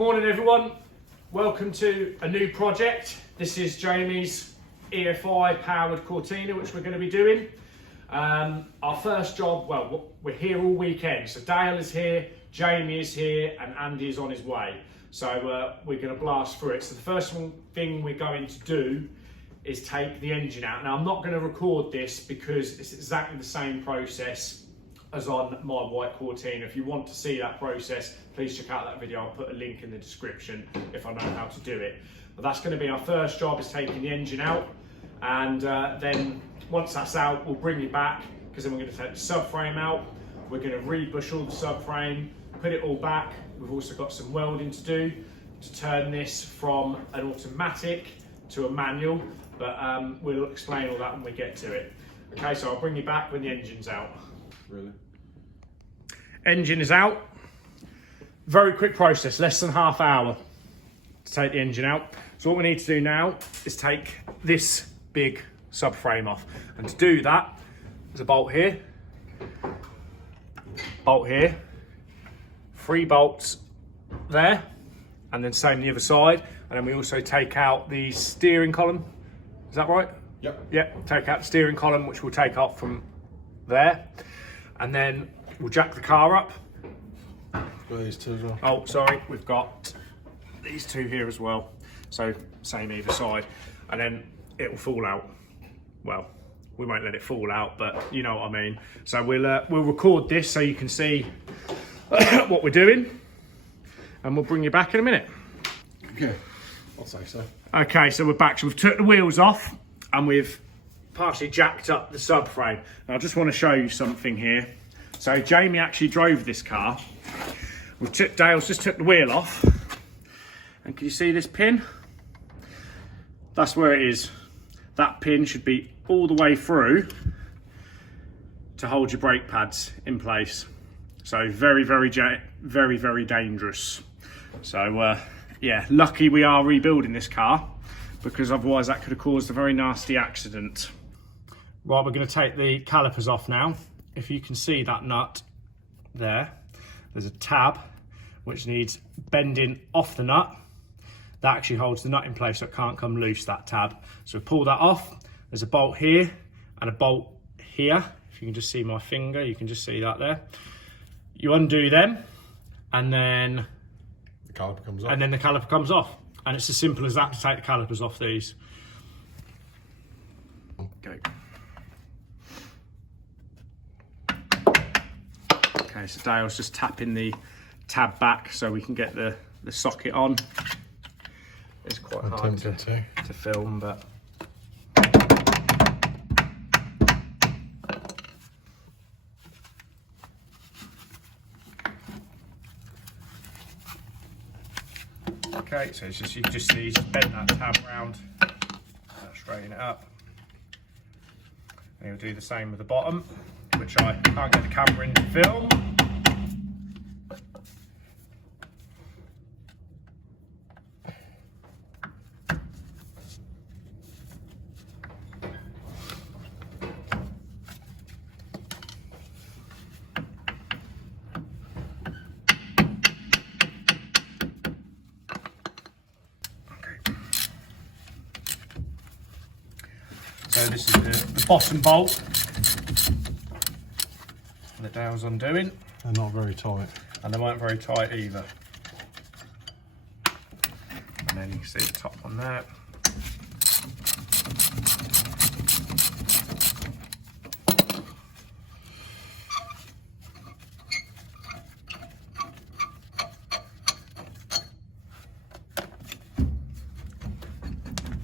Morning everyone, welcome to a new project. This is Jamie's EFI powered Cortina which we're going to be doing. Our first job, well, we're here all weekend, so Dale is here, Jamie is here and Andy is on his way. So we're going to blast through it. So the first thing we're going to do is take the engine out. Now I'm not going to record this because it's exactly the same process as on my white Cortina. If you want to see that process, please check out that video. I'll put a link in the description if I know how to do it. But that's going to be our first job, is taking the engine out. And then once that's out, we'll bring you back, because then we're going to take the subframe out. We're going to rebush all the subframe, put it all back. We've also got some welding to do to turn this from an automatic to a manual, but we'll explain all that when we get to it. Okay, so I'll bring you back when the engine's out. Really? Engine is out. Very quick process, less than half hour to take the engine out. So what we need to do now is take this big subframe off. And to do that, there's a bolt here, 3 bolts there, and then same the other side. And then we also take out the steering column. Is that right? Yep. Yep, take out the steering column, which we'll take off from there. And then we'll jack the car up. Got these two as well. Oh, sorry, we've got these two here as well. So same either side. And then it will fall out. Well, we won't let it fall out, but you know what I mean. So we'll record this so you can see what we're doing, and we'll bring you back in a minute. Okay, I'll say so. Okay, so we're back. So we've took the wheels off and we've partially jacked up the subframe. Now I just want to show you something here. So Jamie actually drove this car. Dale's just took the wheel off, and can you see this pin? That's where it is. That pin should be all the way through to hold your brake pads in place. So very, very dangerous. So yeah, lucky we are rebuilding this car, because otherwise that could have caused a very nasty accident. Right, we're going to take the calipers off now. If you can see that nut there, there's a tab which needs bending off the nut. That actually holds the nut in place so it can't come loose, that tab. So we pull that off. There's a bolt here and a bolt here. If you can just see my finger, you can just see that there. You undo them, and then the caliper comes off. And then the caliper comes off. And it's as simple as that to take the calipers off these. Go. Okay, so Dale's just tapping the tab back so we can get the socket on. It's quite hard to film, but okay, so it's just, you can just see, just bend that tab round, straighten it up. And he'll do the same with the bottom, which I can't get the camera in to film. So this is the bottom bolt that Dale's undoing. They're not very tight. And they weren't very tight either. And then you can see the top one there.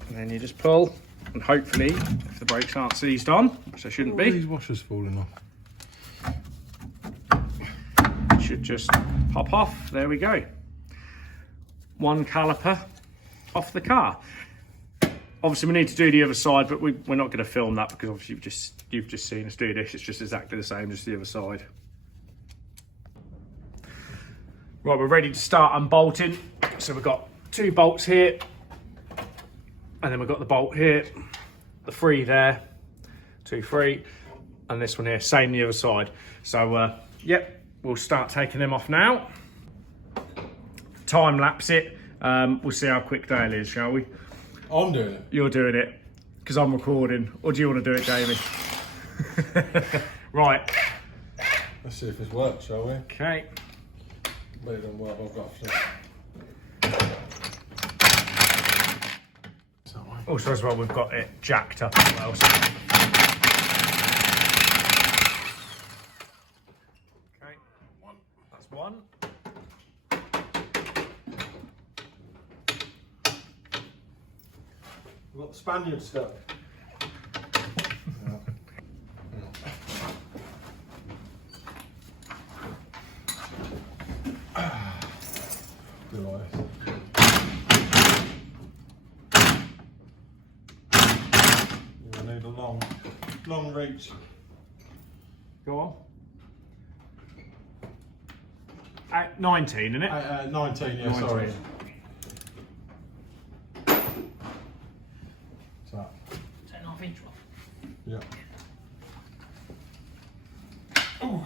And then you just pull. And hopefully, if the brakes aren't seized on, which they shouldn't be, these washers falling off. It should just pop off. There we go. One caliper off the car. Obviously, we need to do the other side, but we're not going to film that because obviously you've just seen us do this. It's just exactly the same, just the other side. Right, we're ready to start unbolting. So we've got 2 bolts here. And then we've got the bolt here, the 3 there, 2, 3, and this one here, same the other side. So, yep, we'll start taking them off now. time lapse it. We'll see how quick Dale is, shall we? I'm doing it. You're doing it because I'm recording. Or do you want to do it, Jamie? Right. Let's see if this works, shall we? Okay. But it doesn't work. I've got to. Also, as well, we've got it jacked up as well. So. Okay. That's one. We've got the Spaniard stuck. I need a long reach. Go on. At 19, isn't it? 19, yeah, 19. sorry. So, 10.5 inch off. yeah. Oh,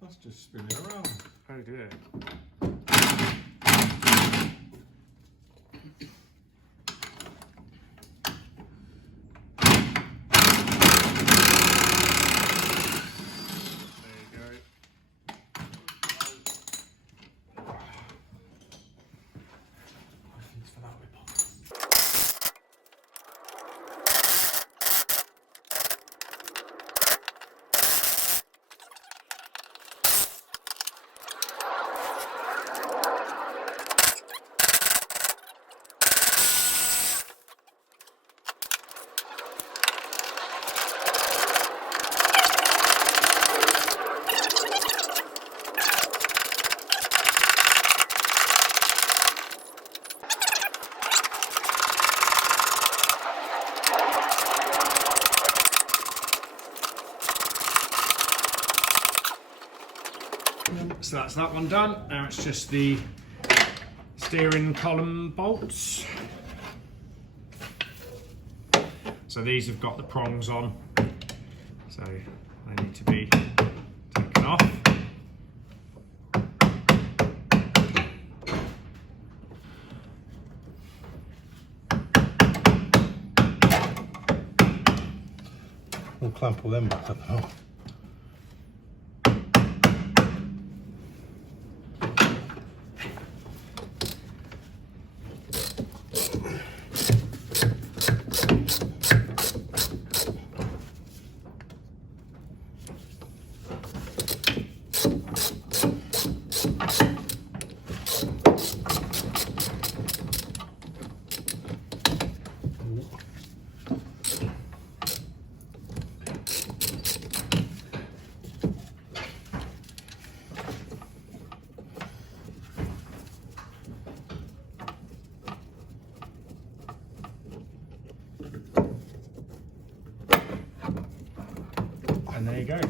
that's just spinning around. Oh dear. So that's that one done. Now it's just the steering column bolts. So these have got the prongs on, so they need to be taken off. We'll clamp all them back up now. And there you go.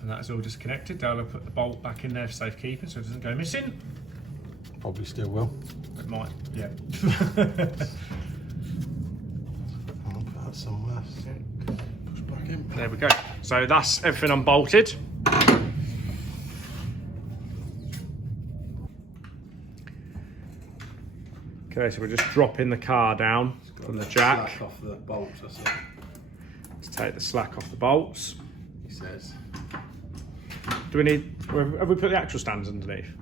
And that's all just connected. Dale will put the bolt back in there for safekeeping so it doesn't go missing. Probably still will. It might, yeah. I'll put that somewhere. Push back in. There we go. So that's everything unbolted. Okay, so we're just dropping the car down from the jack. Slack off the bolts, that's it. Let's take the slack off the bolts. He says. Do we need, have we put the axle stands underneath?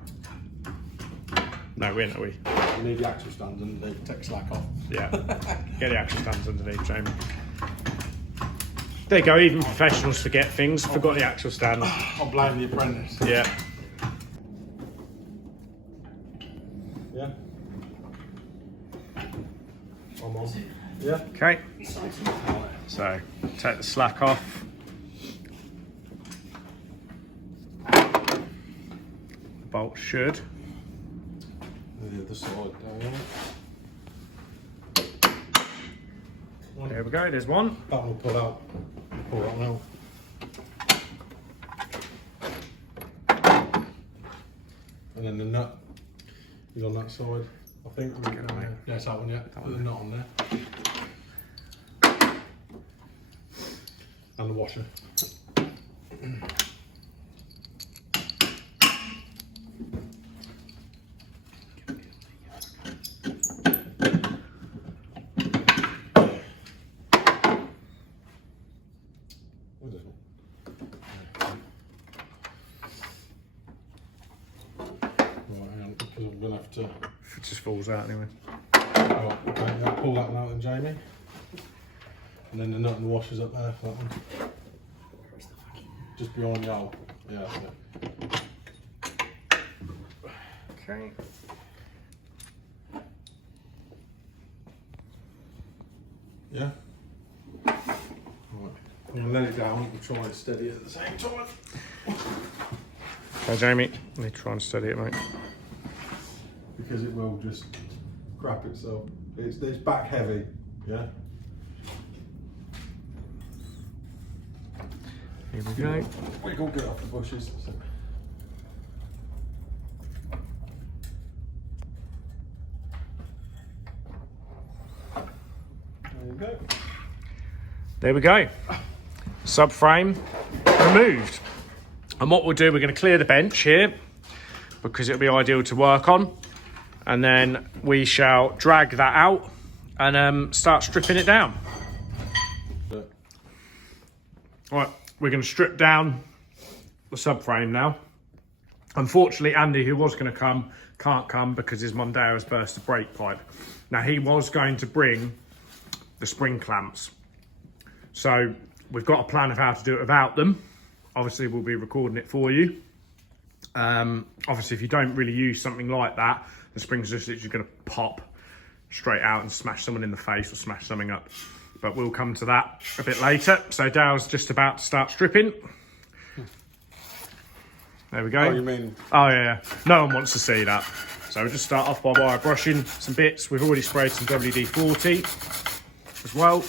No, we ain't, are we? You need the axle stands underneath, take slack off. Yeah, get the axle stands underneath, Jamie. There you go, even professionals forget things. Forgot the axle stand. I'll blame the apprentice. Yeah. Yeah. I'm on. Yeah. Okay. So, take the slack off. The bolt should. The other side, don't we go, there's one. That one will pull out. Pull that one out. And then the nut is on that side. I think. Yeah, it's that one, yeah. Put the nut on there. And the washer. I'm gonna have to. If it just falls out anyway. Right, okay, now pull that one out then, Jamie. And then the nut and the washer's up there for that one. Just behind the hole. Yeah, that's it. Okay. Yeah? Right. I'm gonna let it down and try and steady it at the same time. Okay, Jamie, let me try and steady it, mate. Because it will just crap itself. It's back heavy, yeah? Here we go. We can't get off the bushes. So. There you go. There we go. Subframe removed. And what we'll do, we're going to clear the bench here because it'll be ideal to work on. And then we shall drag that out and start stripping it down. Yeah. All right, we're going to strip down the subframe now. Unfortunately, Andy, who was going to come, can't come because his Mondeo has burst the brake pipe. Now, he was going to bring the spring clamps. So we've got a plan of how to do it without them. Obviously, we'll be recording it for you. Obviously, if you don't really use something like that, the spring's just literally going to pop straight out and smash someone in the face or smash something up. But we'll come to that a bit later. So Dale's just about to start stripping. There we go. Oh, you mean? Oh, yeah. No one wants to see that. So we'll just start off by wire brushing some bits. We've already sprayed some WD-40 as well.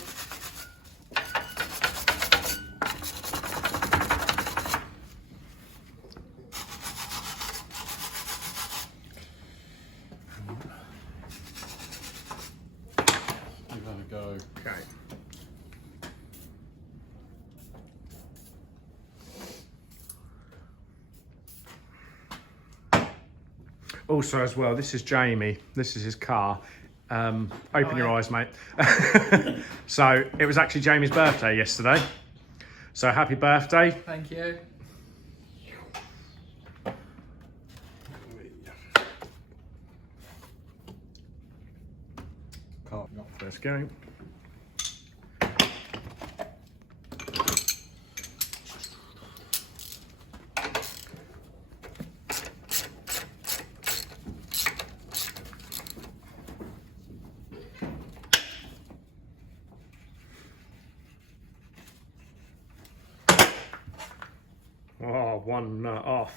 Give that a go. Okay. Also, as well, this is Jamie. This is his car. Open your eyes, mate. So, it was actually Jamie's birthday yesterday. So, happy birthday. Thank you. Let's go. Oh, one nut off.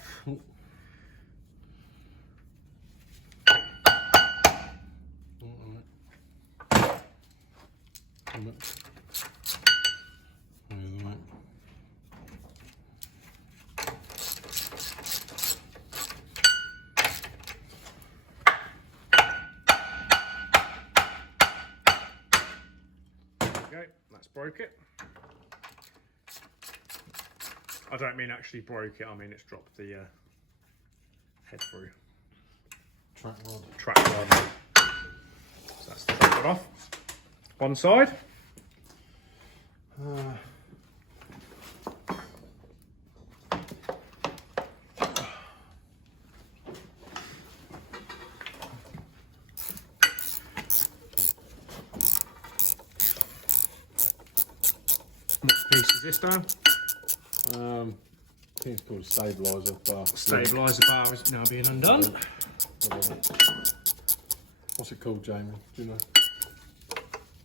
Okay, that's broke it. I don't mean actually broke it, I mean it's dropped the head through. Track rod. So that's the track rod off. One side. What piece is this, Dan? I think it's called a stabiliser bar. Stabiliser bar is now being undone. What's it called, Jamie? Do you know?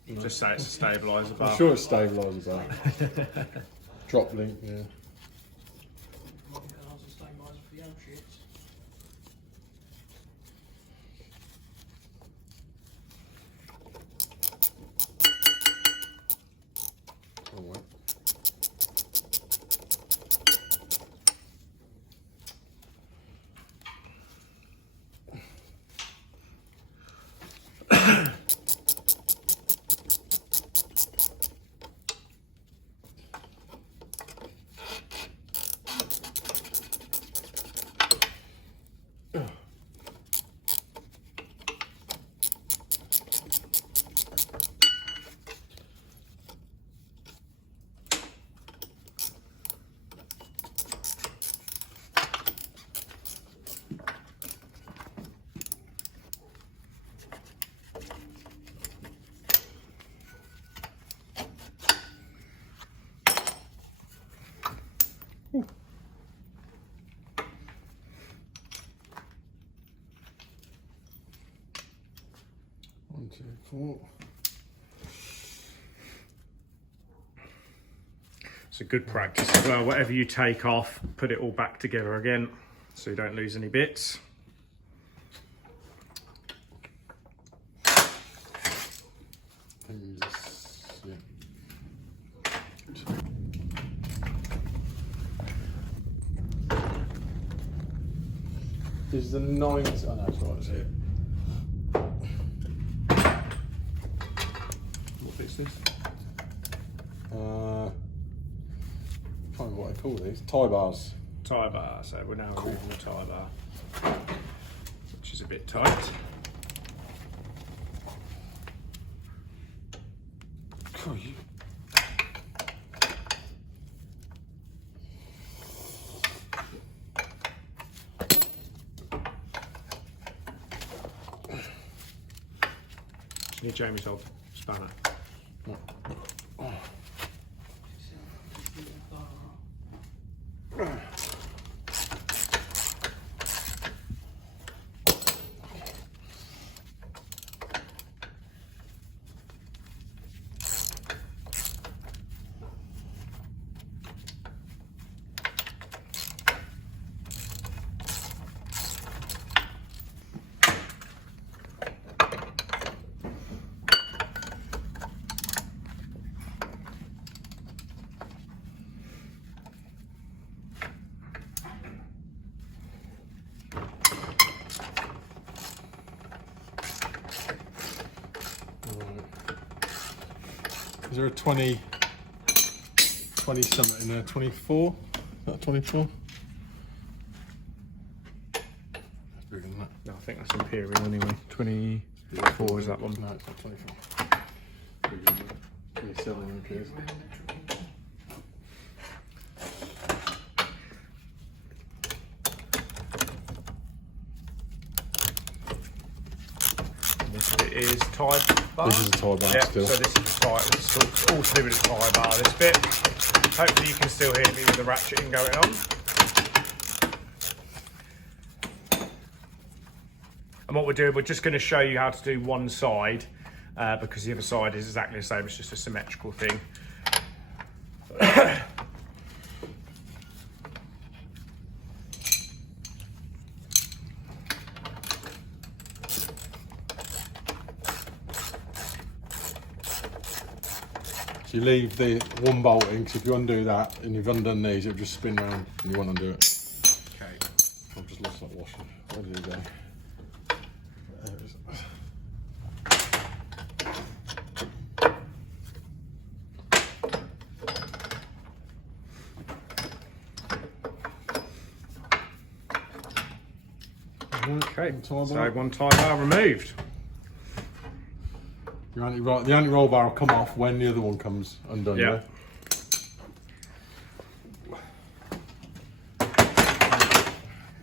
You just say it's a stabiliser bar. I'm sure it's stabiliser bar. Drop link, yeah. 4. It's a good practice as well. Whatever you take off, put it all back together again so you don't lose any bits. This is the 9th. Oh no, it's right, it's here. What bit's this? Can't remember what I call these. Tie bars. Tie bar, so we're now removing the tie bar, which is a bit tight. Cool, you. Need Jamie's old spanner. Is there a 20 something in there? 24? Is that 24? That's bigger than that. No, I think that's Imperial anyway. 24 is that one? No, it's not 24. Bigger than that. 27 appears. This bit is tie bar. This is a tie bar still. So this is a tie. It's all to do with the tie bar. This bit. Hopefully you can still hear me with the ratcheting going on. And what we're doing, we're just going to show you how to do one side because the other side is exactly the same. It's just a symmetrical thing. So you leave the one bolting, because if you undo that and you've undone these, it'll just spin round and you won't undo it. Okay. I've just lost that washer. Where did it go? There it is. Okay, so one tie bar removed. The anti-roll bar will come off when the other one comes undone. Yeah.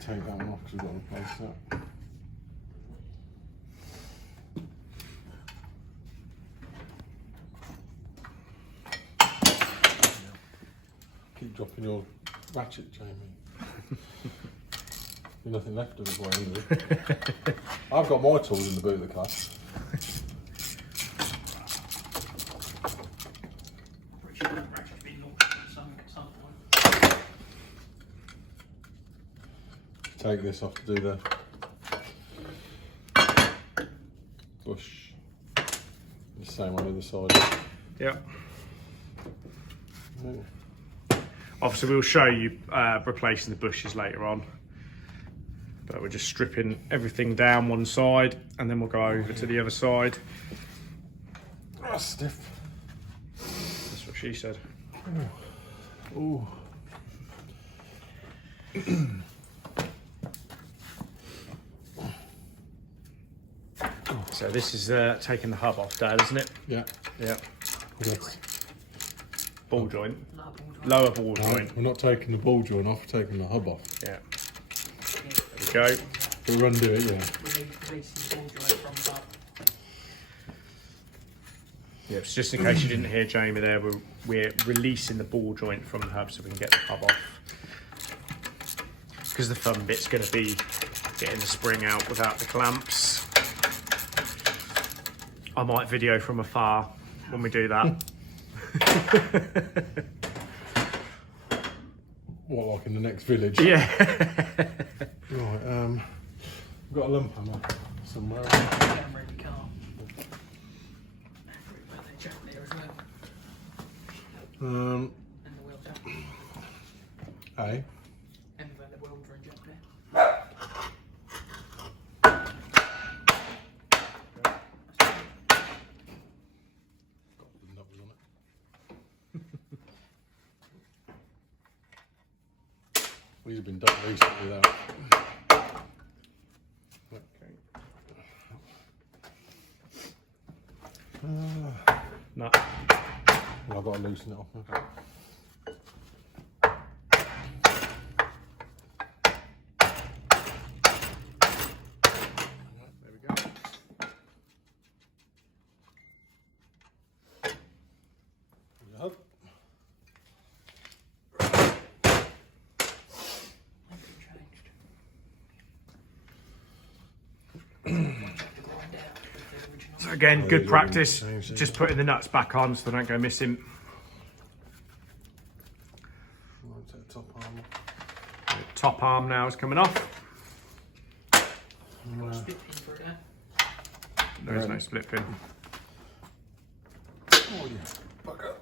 Take that one off because we've got to replace that. Keep dropping your ratchet, Jamie. There's nothing left of the boy anyway. I've got my tools in the boot of the car. Take this off to do the bush. The same on the other side. Yeah. Obviously we'll show you replacing the bushes later on. But we're just stripping everything down one side and then we'll go over to the other side. Oh, stiff. That's what she said. Ooh. So this is taking the hub off, Dad, isn't it? Yeah. Yeah. Yes. Ball joint. Lower ball No, joint. we're not taking the ball joint off, we're taking the hub off. Yeah. There we go. We'll undo it, yeah. Yeah, it's just in case you didn't hear Jamie there, we're releasing the ball joint from the hub so we can get the hub off. Because the fun bit's going to be getting the spring out without the clamps. I might video from afar when we do that. What, like in the next village? Yeah. Right, we've got a lump hammer somewhere. Camera in the car. Where they jack there as well. And the wheel jack. Hey. And where the wheels are jack there. Got the knuckles on it. These have been done recently though. No. Well, I've got to loosen it off now. There we go. So again, good practice. Just putting the nuts back on so they don't go missing. Top arm now is coming off. Split pin for it there. There is no split pin. Oh yeah, back up.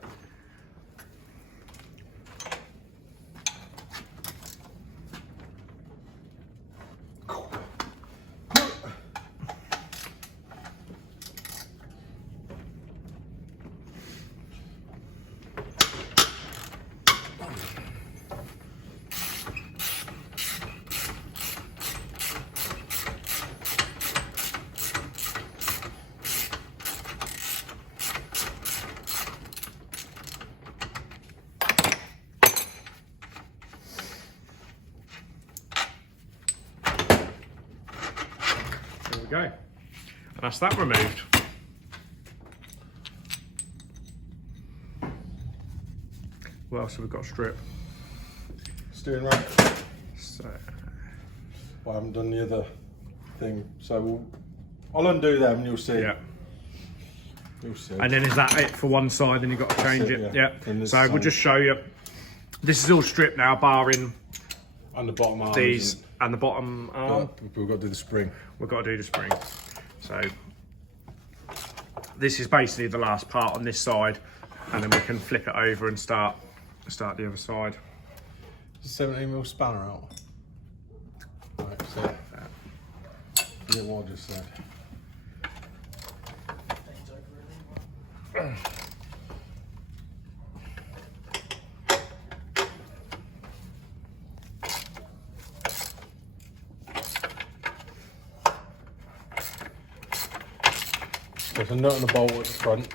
Go. And that's that removed. What else have we got? Strip. Steering rack. So I haven't done the other thing, so I'll undo them and you'll see. yeah. You'll see. And then is that it for one side? Then you've got to change it. Yeah. So we'll just show you. This is all stripped now, barring and the bottom arms. these and the bottom arm. We've got to do the spring. We've got to do the spring. So this is basically the last part on this side, and then we can flip it over and start the other side. 17mm spanner out. Right, so yeah, what I just said. There's a nut and a bolt at the front.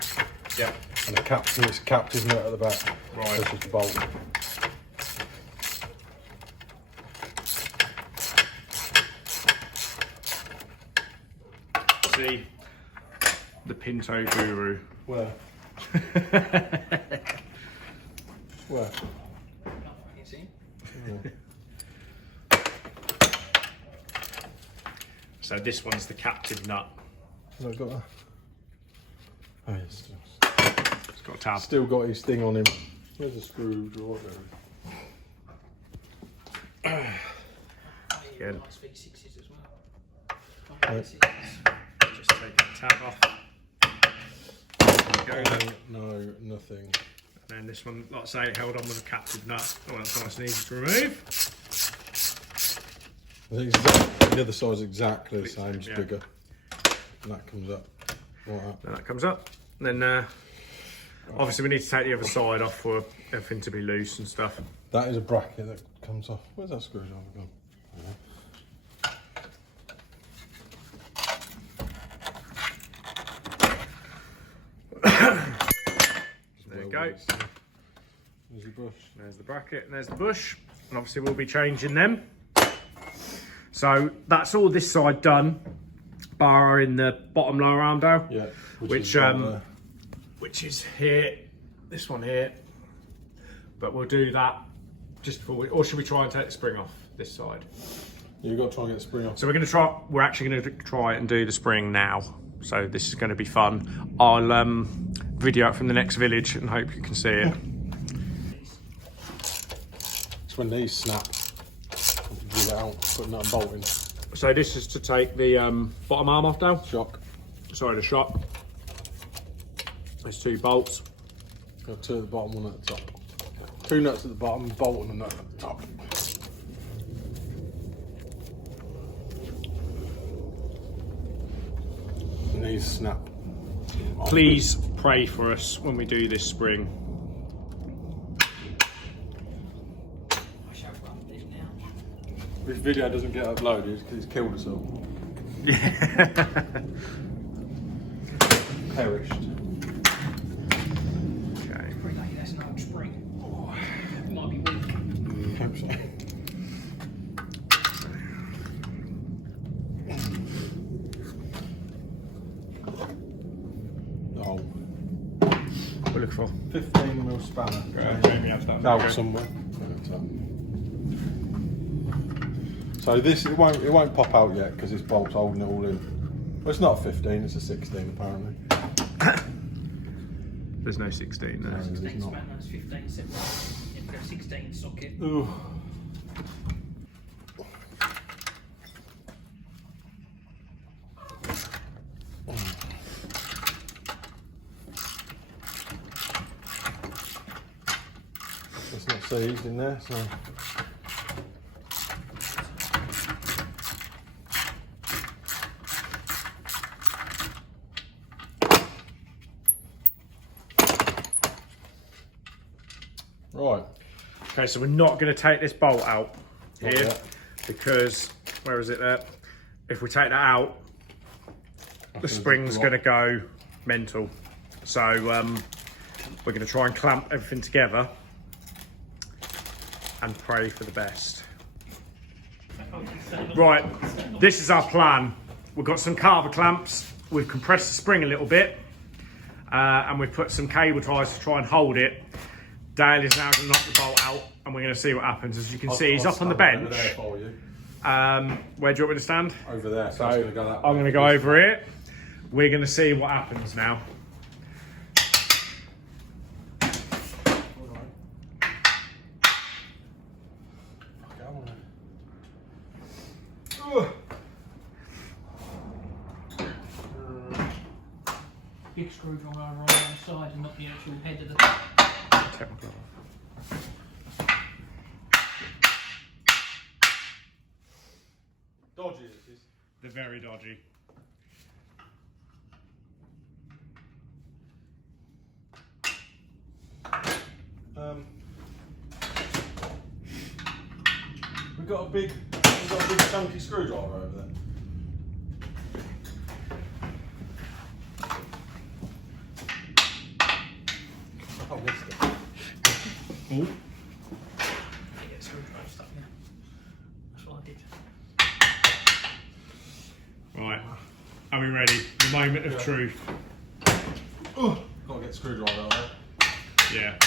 Yeah. And a captive nut at the back. Right. This is the bolt. See the Pinto Guru. Where? Where? So this one's the captive nut. Have I got that? Oh, yes. It's got a tab. Still got his thing on him. Where's the screwdriver? Good. Nice V6s as well. Right. Just take the tab off. There we go. No, nothing. And then this one, like I say, held on with a captive nut. Oh, that's nice and easy to remove. I think the other side's exactly the same, just yeah. bigger. And that comes up. Like that. Then that comes up. Then obviously we need to take the other side off for everything to be loose and stuff. That is a bracket that comes off. Where's that screwdriver gone? There you go. There's the bush. There's the bracket and there's the bush. And obviously we'll be changing them. So that's all this side done, bar in the bottom lower arm down. Yeah. Which is here, this one here. But we'll do that just before we, or should we try and take the spring off this side? You've got to try and get the spring off. So we're actually going to try and do the spring now. So this is going to be fun. I'll video it from the next village and hope you can see it. It's when these snap. Get it out, putting that bolt in. So this is to take the bottom arm off now. Shock. Sorry, the shock. There's 2 bolts. Got 2 at the bottom, 1 at the top. 2 nuts at the bottom, bolt and a nut at the top. And these snap. Please pray for us when we do this spring. I shall run this now. This video doesn't get uploaded because it's killed us all. Perished. Okay. Pretty late, that's an old spring. Oh, it might be weak. Hope so. Oh. We're looking for 15mm spanner. Jamie has that. Out Okay. somewhere. So this it won't pop out yet because this bolt's holding it all in. Well, it's not a 15, it's a 16 apparently. There's no 16 there. No. 16 not. spanner, it's 15 separate. You've got a 16 socket. Ooh. It's not seized in there, so. Right. Okay, so we're not going to take this bolt out Not here yet. because, where is it there? If we take that out, the spring's going to go mental. So we're going to try and clamp everything together and pray for the best. Right, this is our plan. We've got some carver clamps, we've compressed the spring a little bit, and we've put some cable ties to try and hold it. Dale is now going to knock the bolt out and we're going to see what happens. As you can see, he's up on the bench. There for you. Where do you want me to stand? Over there, so So I was going to go that way. I'm going to go over it. We're going to see what happens now. Big screwdriver on the side and not the actual head of the. Take my glove off. Dodgy this is. They're very dodgy. We've got a big chunky screwdriver over there. Oh, missed it. Oh, Yeah, screwdriver stuck in. That's what I did. right. Are we ready? The moment of Yeah. truth. Oh, gotta get the screwdriver out there. Yeah.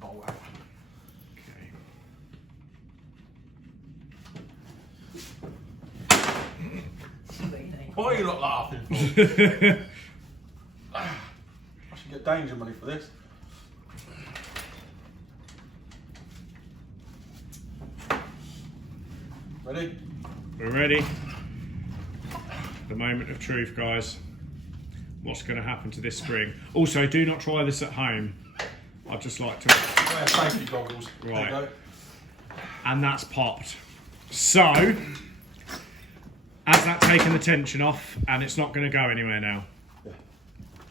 Bolt out. Okay. What are you not laughing for? I should get danger money for this. Ready? We're ready. The moment of truth, guys. What's going to happen to this spring? Also, do not try this at home. I'd just like to... Wear safety goggles. Right. There you go. And that's popped. So, has that taken the tension off and it's not going to go anywhere now? Yeah.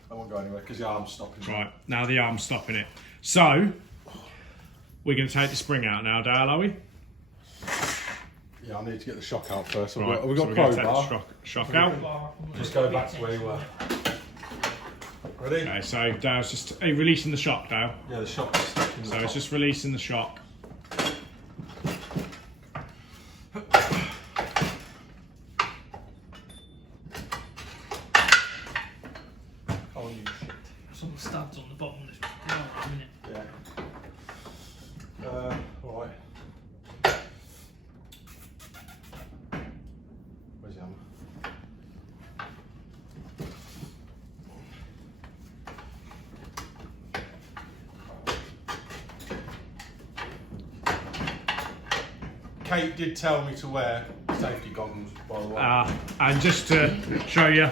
I won't go anywhere because the arm's stopping. Right, now the arm's stopping it. So, we're going to take the spring out now, Dale, are we? Yeah, I need to get the shock out first. So Right, we've so got we're gonna take crowbar. the shock out. Just go back to where you were. Ready? Okay, so Dale's just releasing the shock, Dale. Yeah, the shock's stuck in the So top. it's just releasing the shock. Oh, you shit. Some studs on the bottom of this. Isn't it? Yeah. Kate did tell me to wear safety goggles, by the way. And just to show you,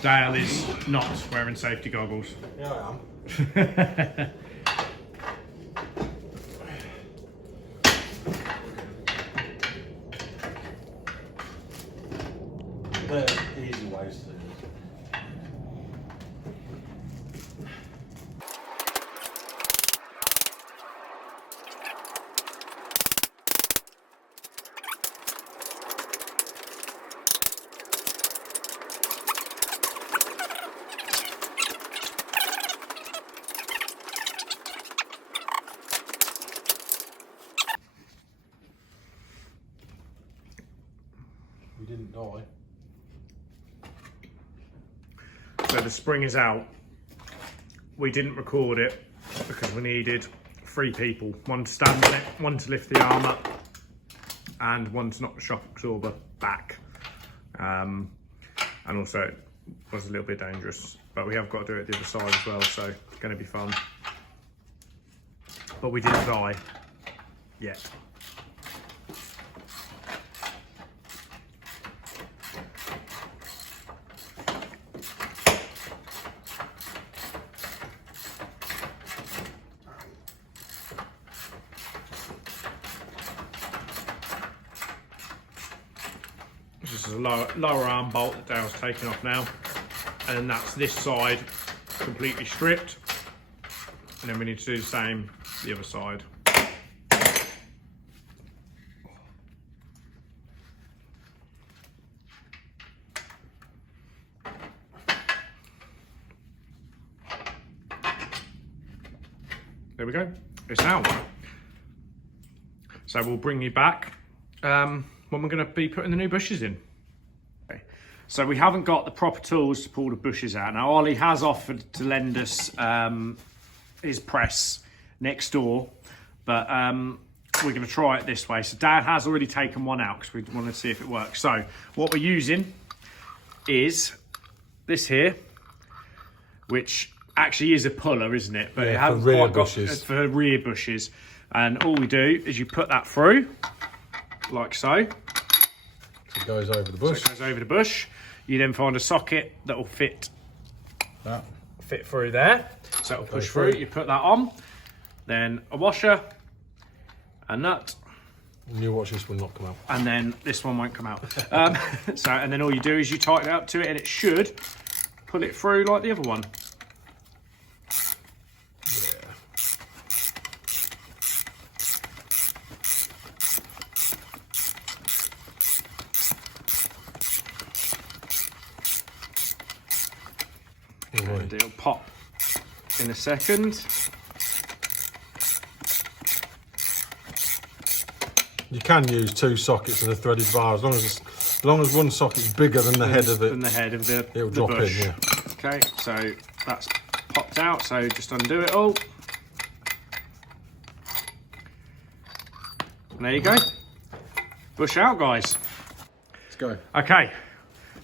Dale is not wearing safety goggles. Yeah, I am. They're easy ways to do it. We didn't die. So the spring is out. We didn't record it because we needed 3 people. 1 to stand on it, 1 to lift the arm up, and 1 to knock the shock absorber back. And also it was a little bit dangerous, but we have got to do it the other side as well, so it's going to be fun. But we didn't die yet. This is a lower arm bolt that Dale's taken off now, and that's this side completely stripped, and then we need to do the same the other side. There we go, it's out. So we'll bring you back when we're going to be putting the new bushes in. Okay. So we haven't got the proper tools to pull the bushes out. Now Ollie has offered to lend us his press next door, but we're going to try it this way. So Dad has already taken one out because we want to see if it works. So what we're using is this here, which actually is a puller, isn't it? But yeah, it hasn't for rear quite got bushes. for rear bushes. And all we do is you put that through, like so. It goes over the bush. So it goes over the bush. You then find a socket that will fit through there. So it'll push through. You put that on. Then a washer, a nut. New watches will not come out. And then this one won't come out. And then all you do is you tighten it up to it, and it should pull it through like the other one. And it'll pop in a second. You can use 2 sockets and a threaded bar as long as one socket's bigger than the head of it. Than the head of it'll the drop bush. in. Yeah. Okay, so that's popped out. So just undo it all. And there you go. Bush out, guys. Let's go. Okay,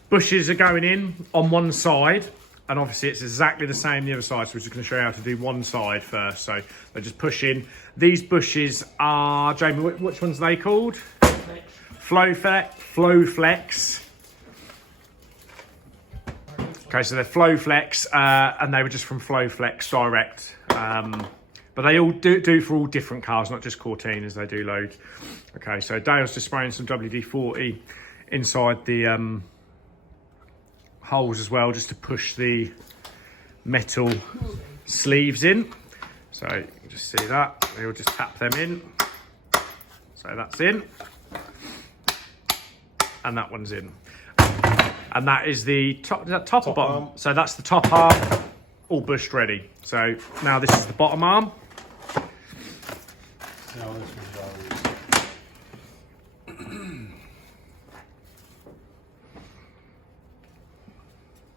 bushes are going in on one side, and obviously it's exactly the same the other side, so we're just going to show you how to do one side first. So they just push in. These bushes are, Jamie, which ones are they called? Flowflex. Okay, so they're Flowflex, and they were just from Flowflex Direct. But they all do for all different cars, not just Cortinas, they do loads. Okay, so Dale's just spraying some WD-40 inside the holes as well, just to push the metal sleeves in. So you can just see that. We'll just tap them in. So that's in. And that one's in. And that is the top, is that top or bottom? Arm. So that's the top arm, all bushed ready. So now this is the bottom arm. Now this one goes.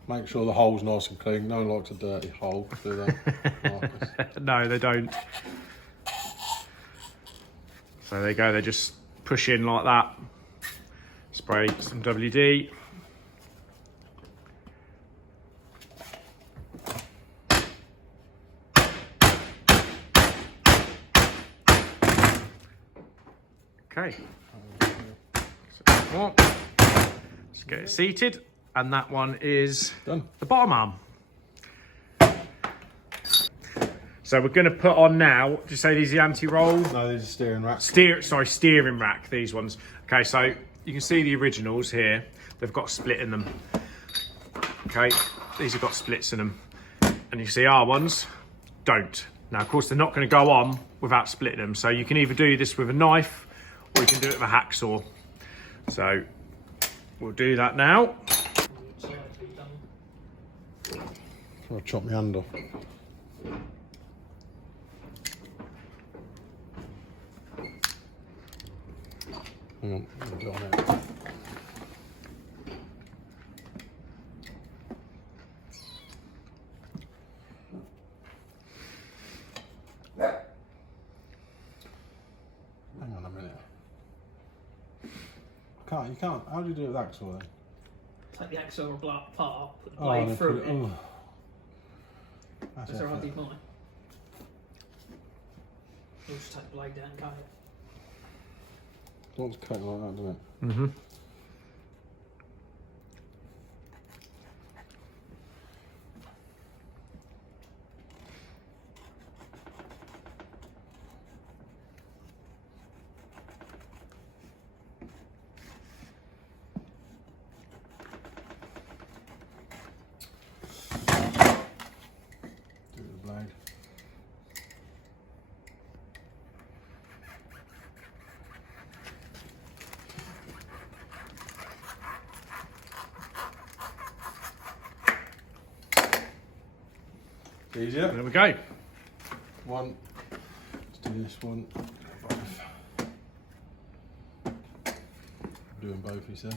Make sure the hole's nice and clean. No one likes a dirty hole, do they? Marcus? No, they don't. So there you go, they just push in like that. Spray some WD. Okay. more. Let's get it seated. And that one is Done. the bottom arm. So we're going to put on now, did you say these are the anti-roll? No, these are steering racks. Steering rack, these ones. Okay, so you can see the originals here. They've got a split in them. Okay, these have got splits in them. And you see our ones don't. Now, of course, they're not going to go on without splitting them. So you can either do this with a knife or you can do it with a hacksaw. So we'll do that now. I'll chop my hand off. Hang on, I'll do it on it. Hang on a minute. You can't. How do you do it with hacksaw then? Take the axle apart, put the Oh, blade and then through put it. oh. That's Is there effort. I did mine? You'll just take the blade down and cut it. Don't cut it like that, doesn't it? Mm-hmm. Do it with the blade. Easier. There we go. One. Let's do this one. Both. Doing both, he says.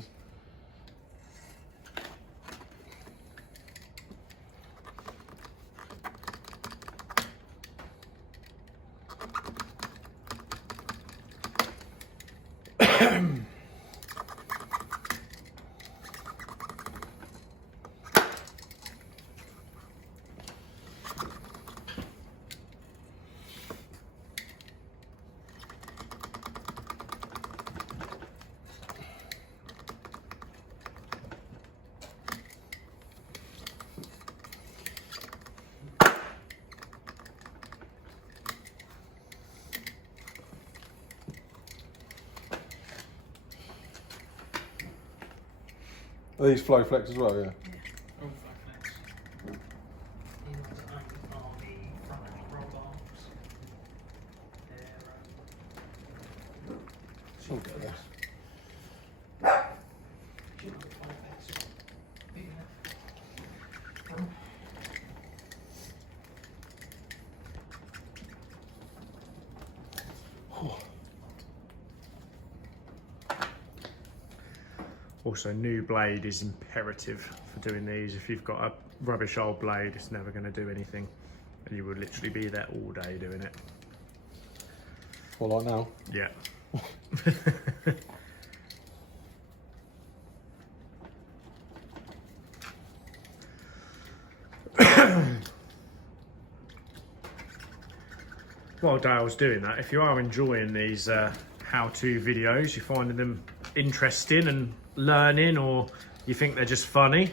Are these flow flex as well, yeah? All flat flex. These ones are aimed on the front of the roll arms. They're Oh, God. should be flat flex. Big enough. Also, new blade is imperative for doing these. If you've got a rubbish old blade, it's never going to do anything. And you will literally be there all day doing it. Well, like now. Yeah. While Dale's doing that, if you are enjoying these how-to videos, you're finding them interesting and learning, or you think they're just funny,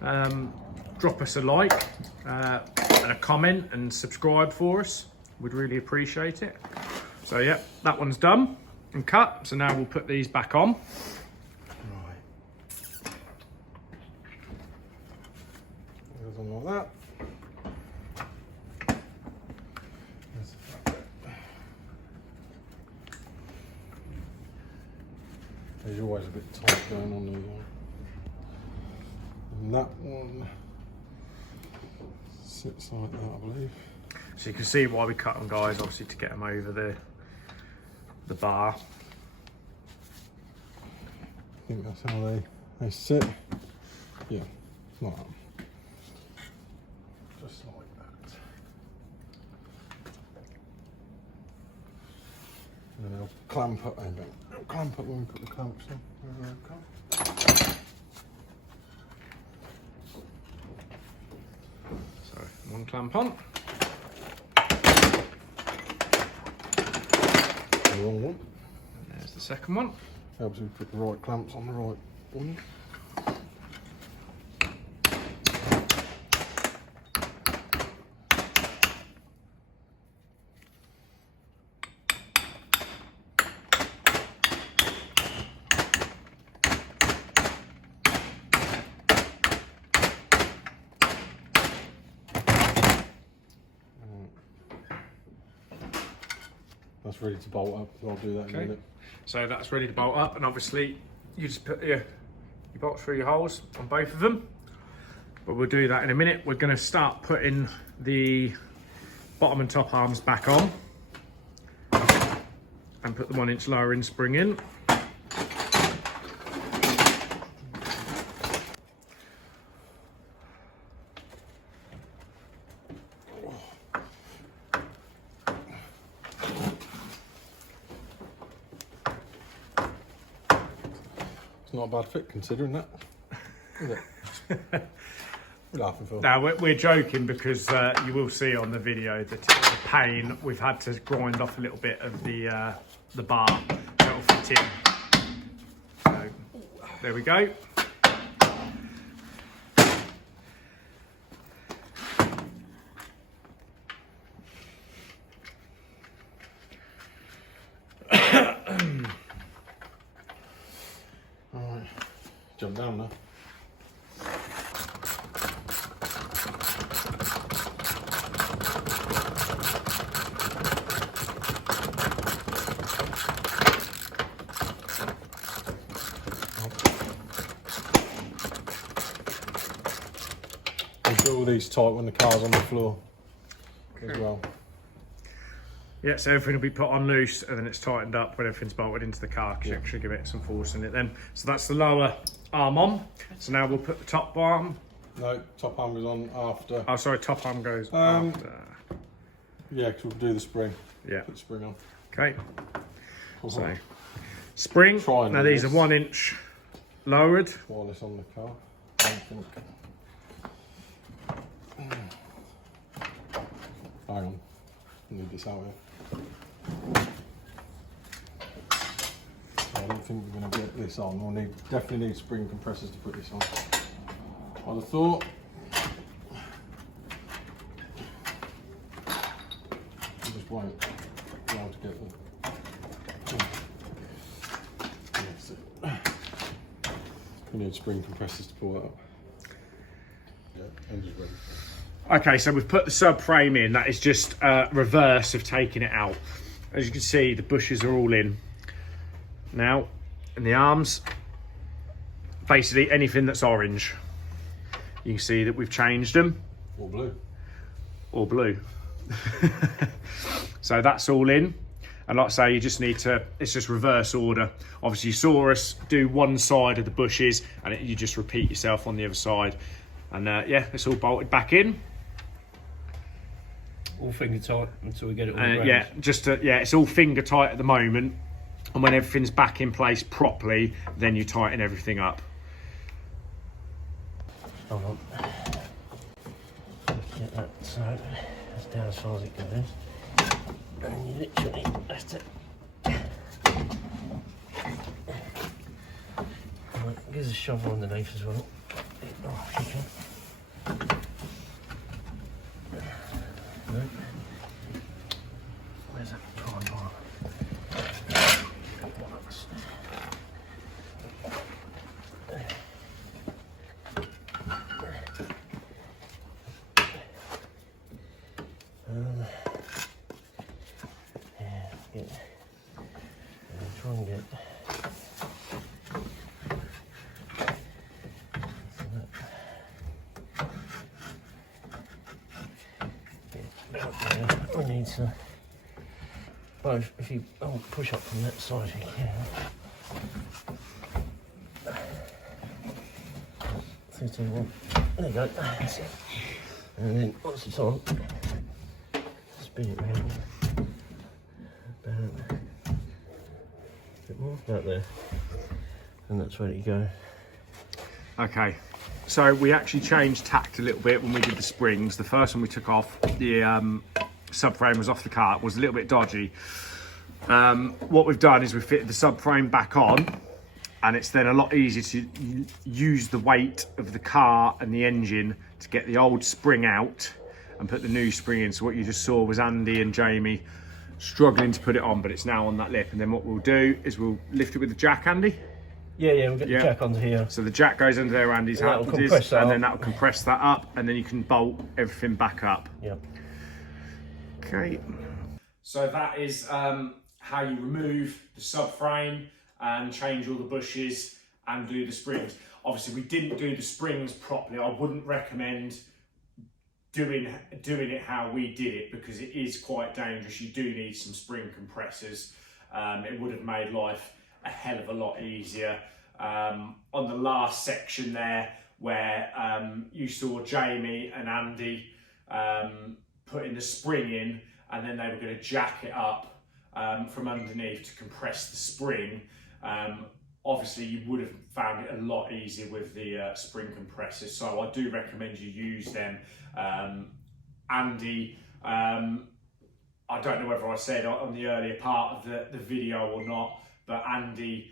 drop us a like and a comment and subscribe for us. We'd really appreciate it. So yeah, that one's done and cut. So now we'll put these back on. Right. Goes on like that. There's the flat bit. There's always a bit tight going on there. And that one sits like that, I believe. So you can see why we cut them, guys, obviously to get them over the bar. I think that's how they sit. Yeah, like that. Just like that. And then they'll clamp up, they'll clamp up when we put the clamps on. Wherever they come. So one clamp on. The wrong one. There's the second one. Helps you put the right clamps on the right one. That's ready to bolt up, so I'll do that in a minute. So that's ready to bolt up, and obviously you just put your bolts through your holes on both of them. But we'll do that in a minute. We're going to start putting the bottom and top arms back on and put the 1-inch lowering spring in. It's not a bad fit considering that, is it? We're laughing for. Now we're joking because you will see on the video that it's a pain. We've had to grind off a little bit of the bar so it'll fit in. So there we go. Alright, jump down now. Make sure all these tight when the car's on the floor as well. Yeah, so everything will be put on loose and then it's tightened up when everything's bolted into the car because you actually give it some force in it then. So that's the lower arm on. So now we'll put the top arm. No, top arm goes on after. Oh, sorry, top arm goes after. Yeah, because we'll do the spring. Yeah. Put the spring on. Okay. So, spring. Try Now these are this. 1-inch lowered. While this on the car. I don't think. Hang on. Need this out here. I don't think we're going to get this on. We'll definitely need spring compressors to put this on. I'd have thought. I just won't be able to get them. That's it. We need spring compressors to pull it up. Yeah, engine's ready. Okay, so we've put the subframe in. That is just reverse of taking it out. As you can see, the bushes are all in. Now, in the arms, basically anything that's orange. You can see that we've changed them. Or blue. Or blue. So that's all in. And like I say, you just need to, it's just reverse order. Obviously you saw us do one side of the bushes and you just repeat yourself on the other side. And yeah, it's all bolted back in. All finger tight until we get it all around. Yeah, it's all finger tight at the moment. And when everything's back in place properly, then you tighten everything up. Hold on. Get that so that's down as far as it goes. And you literally have to. Right, give us a shovel underneath as well. Oh, okay. No. Where's that prime bar? Try and get about there. We need to both, if you push up from that side if you can. 3, 2, 1. There you go. That's it. And then once it's on, spin it round. Bit more, about there, and that's ready to go. Okay, so we actually changed tact a little bit when we did the springs. The first one we took off, the subframe was off the car, it was a little bit dodgy. What we've done is we've fitted the subframe back on, and it's then a lot easier to use the weight of the car and the engine to get the old spring out and put the new spring in. So what you just saw was Andy and Jamie struggling to put it on, but it's now on that lip. And then what we'll do is we'll lift it with the jack, Andy. Yeah, we'll get the jack onto here. So the jack goes under there, Andy's hand, and then that'll compress that up, and then you can bolt everything back up. Yep. Okay. So that is how you remove the subframe and change all the bushes and do the springs. Obviously, we didn't do the springs properly. I wouldn't recommend doing it how we did it, because it is quite dangerous. You do need some spring compressors. It would have made life a hell of a lot easier. On the last section there, where you saw Jamie and Andy putting the spring in, and then they were going to jack it up from underneath to compress the spring. Obviously, you would have found it a lot easier with the spring compressors, so I do recommend you use them. Andy, I don't know whether I said on the earlier part of the video or not, but Andy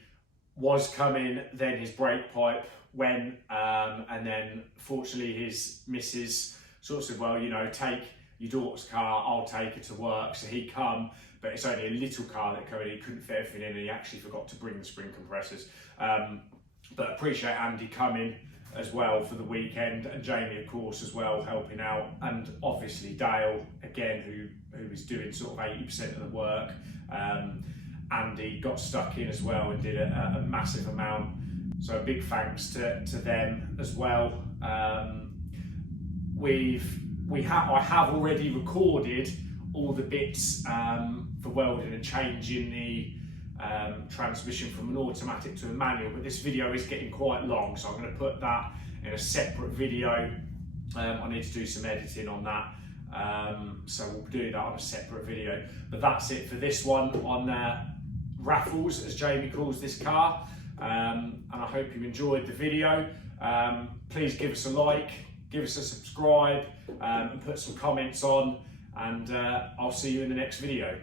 was coming, then his brake pipe went, and then fortunately his missus sort of said, well, you know, take your daughter's car, I'll take her to work. So he come, but it's only a little car that came in, he couldn't fit everything in, and he actually forgot to bring the spring compressors. But appreciate Andy coming as well for the weekend, and Jamie of course as well helping out, and obviously Dale again who was doing sort of 80% of the work. Andy got stuck in as well and did a massive amount, so a big thanks to them as well. I have already recorded all the bits for welding and changing the transmission from an automatic to a manual, but this video is getting quite long, so I'm going to put that in a separate video. I need to do some editing on that, so we'll do that on a separate video. But that's it for this one on Raffles, as Jamie calls this car, and I hope you enjoyed the video. Please give us a like, give us a subscribe, and put some comments on, and I'll see you in the next video.